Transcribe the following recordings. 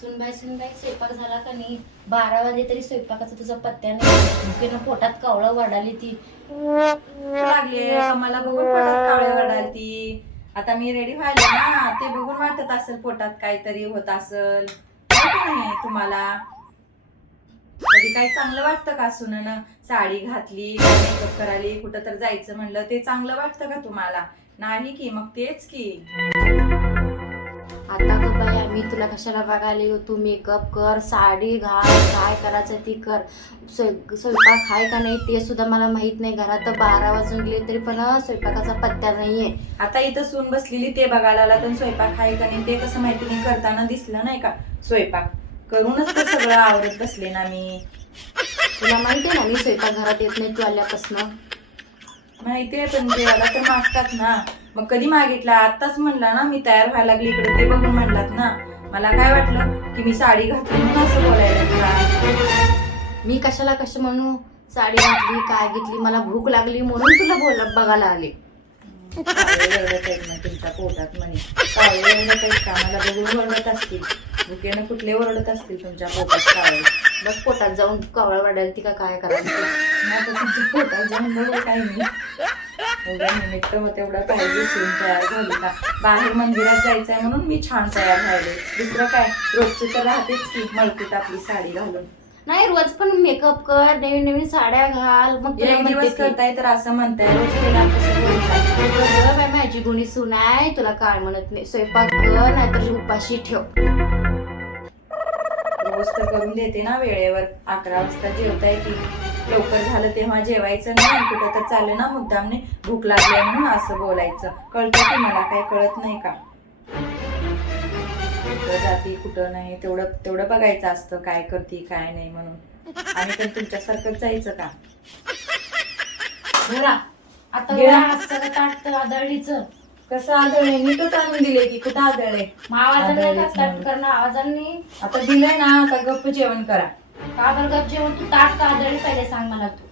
सुनबाई सुनबाई स्वयंपाक झाला का नाही? बारा वाजे तरी स्वयंपाकाचा तुझा पत्त्या नाही. पोटात कावळं वाढाली ती. लागले मला बघून पोटात कावळे ती. आता मी रेडी व्हायला ना. ते बघून वाटत असेल पोटात काहीतरी होत असेल. नाही तुम्हाला. कधी काही चांगलं वाटतं का सुननं? साडी घातली मेकअप करायली कुठं तर जायचं म्हणलं ते चांगलं वाटतं का तुम्हाला? नाही की मग तेच की. बाया मी तुला कशाला बघायला येऊ? तू मेकअप कर साडी घाल काय करायचं ती कर. स्वय- स्वयंपाक आहे का नाही ते सुद्धा मला माहीत नाही. घरात तर बारा वाजून गेले तरी पण स्वयंपाकाचा पत्त्या नाहीये. आता इथं सून बसलेली ते बघायला आला तर स्वयंपाक आहे का नाही ते कसं माहिती नाही करताना दिसलं नाही का? स्वयंपाक. करूनच ते सगळं आवडत बसले ना मी. तुला माहिती आहे ना मी स्वयंपाक घरात येत नाही तू आल्यापासनं? माहितीये पण जेवायला तर मागतात ना. मग कधी मागितला? आताच म्हणला ना मी तयार व्हायला लागली इकडे ते बघून म्हणलात ना. मला काय वाटलं की मी साडी घातली म्हणून असं बोलायला लागला. मी कशाला कशा म्हणू? साडी घातली काय घेतली? मला भूक लागली म्हणून तुला बोल बघायला आले. तुमच्या पोटात म्हणे. कावळे ओरडत आहेत का? मला बघून ओरडत असतील. भुकेनं कुठले ओरडत असतील तुमच्या पोटात कावळे बघ पोटात जाऊन कावळा वाढायला ती का काय करायचं? मग तुमच्या पोटात जाऊन बघू काय एवढ्या निमित्त मग तेवढं पाहिजे सून तयार झाली का बाहेर मंदिरात जायचंय म्हणून मी छान तयार व्हायले दुसरं काय? रोजचं तर राहतेच की मळकूट आपली साडी घालून. नाही रोज पण मेकअप कर नवीन नवीन साड्या घाल मग एक दिवस. करताय तर असं म्हणताय रोज केला कसं माझी गुणी सून आहे तुला काय म्हणत नाही. स्वयंपाक कर नाहीतर उपाशी ठेव. रोज तर करून देते ना वेळेवर. अकरा वाजता जेवताय की. लवकर झालं तेव्हा जेवायचं नाही कुठं तर चाललं ना मुद्दामने भूक लागली म्हणून असं बोलायचं. कळतं की मला काय कळत नाही का? कुठं जाती कुठं नाही तेवढं तेवढं बघायचं असतं काय करती काय नाही म्हणून. आणि पण तुमच्यासारखंच जायचं का? आता ताट आदळलीच. कसं आदळले नीटच आणून दिले की कुठं आदळले आवाजाने म्हणून. करणं आवाजाने? आता दिलंय ना आता गप्प जेवण करा. का बरं गप जेवण तू ताट का आदळली पहिले सांग मला तू.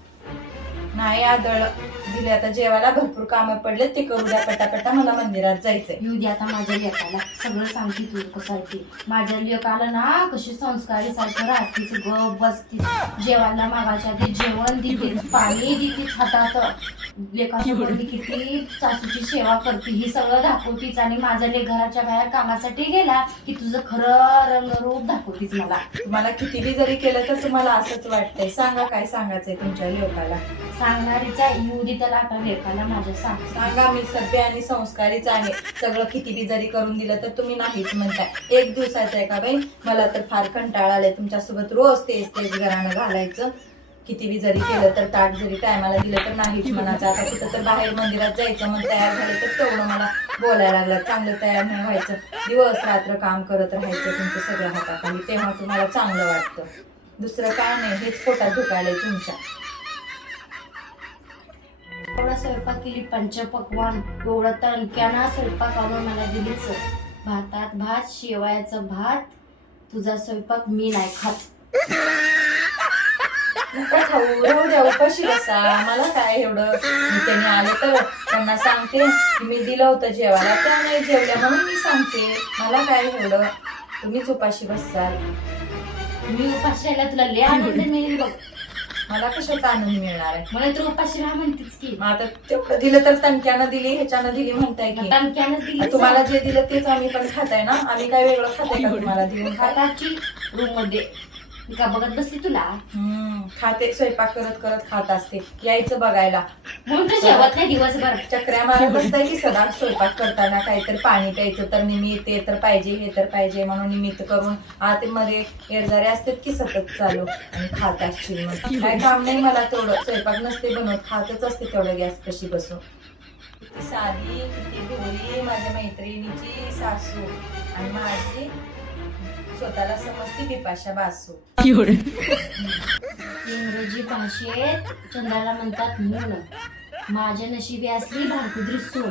नाही आदळ. दिले आता जेवायला भरपूर कामं पडले ते करू द्या पटापटा मला मंदिरात जायचंय. येऊ दे आता माझ्या लेकाला. सगळं सांगते तू कसं माझ्या लेकाला ना कशी संस्कारी सारखं राहतीच गप बसती जेवायला मागाच्या आधी जेवण देते पाणी देतीच हातात. लेकासोबत ती किती सासूची सेवा करते ही सगळं दाखवतीच आणि माझा लेक घराच्या बाहेर कामासाठी गेला की तुझं खरं रंगरूप दाखवतीच मला. तुम्हाला किती बी जरी केलं तर तुम्हाला असंच वाटतंय. सांगा काय सांगायचंय तुमच्या लोकाला? सांगणारीचा युदी तर त्याला आता लेकाला माझ्या सांग सांगा मी सभ्य आणि संस्कारीच आहे. सगळं किती बी जरी करून दिलं तर तुम्ही नाहीच म्हणताय. एक दिवसाचं आहे का बाई? मला तर फार कंटाळा आलाय. तुमच्यासोबत रोज तेच तेच घरानं घालायचं. किती बी जरी केलं तर ताट जरी टायमाला दिलं तर नाहीच म्हणायचं. आता कुठं तर बाहेर मंदिरात जायचं मग तयार झालं तर तेवढं मला बोलायला लागलं. चांगलं तयार नाही व्हायचं. दिवस रात्र काम करत राहायचं तुमचं सगळ्या हाताखाली. तेव्हा तुम्हाला चांगलं वाटतं. दुसरं काय नाही. हेच पोटात दुखायलंय तुमच्या. स्वयंपाक केली पंचपक्वान एवढं तणक्याना स्वयंपाक आणून मला दिलीच भातात भात शेवयाचं भात. तुझा स्वयंपाक मी नाही खात. खाऊ राहू द्या उपाशी मला काय एवढं? त्यांनी आले तर त्यांना सांगते की मी दिलं होतं जेवायला. त्या नाही जेवल्या म्हणून मी सांगते. मला काय एवढं? तुम्हीच उपाशी बसाल. मी उपाशी राहिला तुला लय आनंद मिळेल बघ. मला कशाचा आनंद मिळणार आहे? मला तर उपाशी राहा म्हणतेच की. मग आता तेवढं दिलं तर तणक्यानं दिली ह्याच्यानं दिली म्हणताय की. तणक्यानं दिली तुम्हाला जे दिलं तेच आम्ही पण खाताय ना? आम्ही काय वेगळं खाताय का तुम्हाला देऊन? खाता हाताची रूममध्ये? मी का बघत बसली तुला? हम्म खाते स्वयंपाक करत करत खात असते. यायचं बघायला. म्हणून तर जेवत नाही दिवसभर. चक्र्या मारत बसताय की सदा स्वयंपाक करताना काहीतरी पाणी प्यायचं तर निमित्त ते तर पाहिजे हे तर पाहिजे म्हणून निमित्त करून आतमध्ये येरजारे असतात की सतत चालू आणि खात असतील मग काय काम नाही मला तेवढं. स्वयंपाक नसते बनवत खातच असते तेवढं गॅस कशी बसू किती साधी किती भोळी माझ्या मैत्रिणीची सासू आणि माझी. स्वतःला समजते बिपाशा बासू. इंग्रजी भाषेत चंद्राला म्हणतात मूल माझ्या नशिबी असली भाकुद्री सून